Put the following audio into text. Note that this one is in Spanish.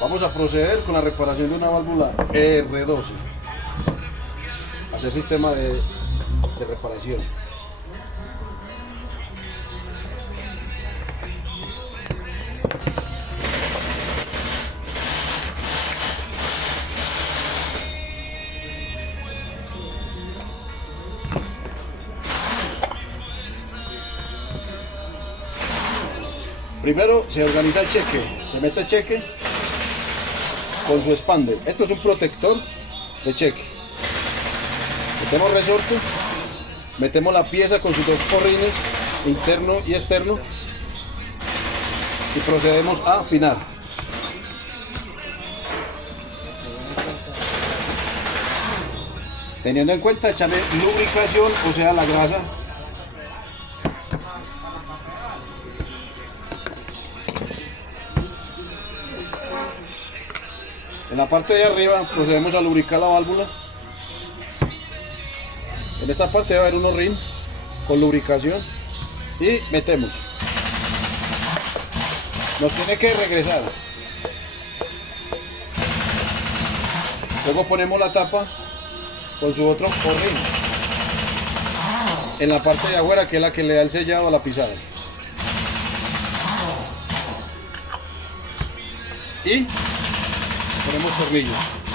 Vamos a proceder con la reparación de una válvula R12. Hacer sistema de reparación. Primero se organiza el cheque, se mete el cheque con su expander. Esto es un protector de cheque. Metemos resorte, metemos la pieza con sus dos forrines, interno y externo, y procedemos a apinar. Teniendo en cuenta echarle lubricación, o sea la grasa. En la parte de arriba procedemos a lubricar la válvula. En esta parte va a haber unos rin con lubricación y metemos. Nos tiene que regresar. Luego ponemos la tapa con su otro forrín en la parte de afuera, que es la que le da el sellado a la pisada. Y ponemos tornillos.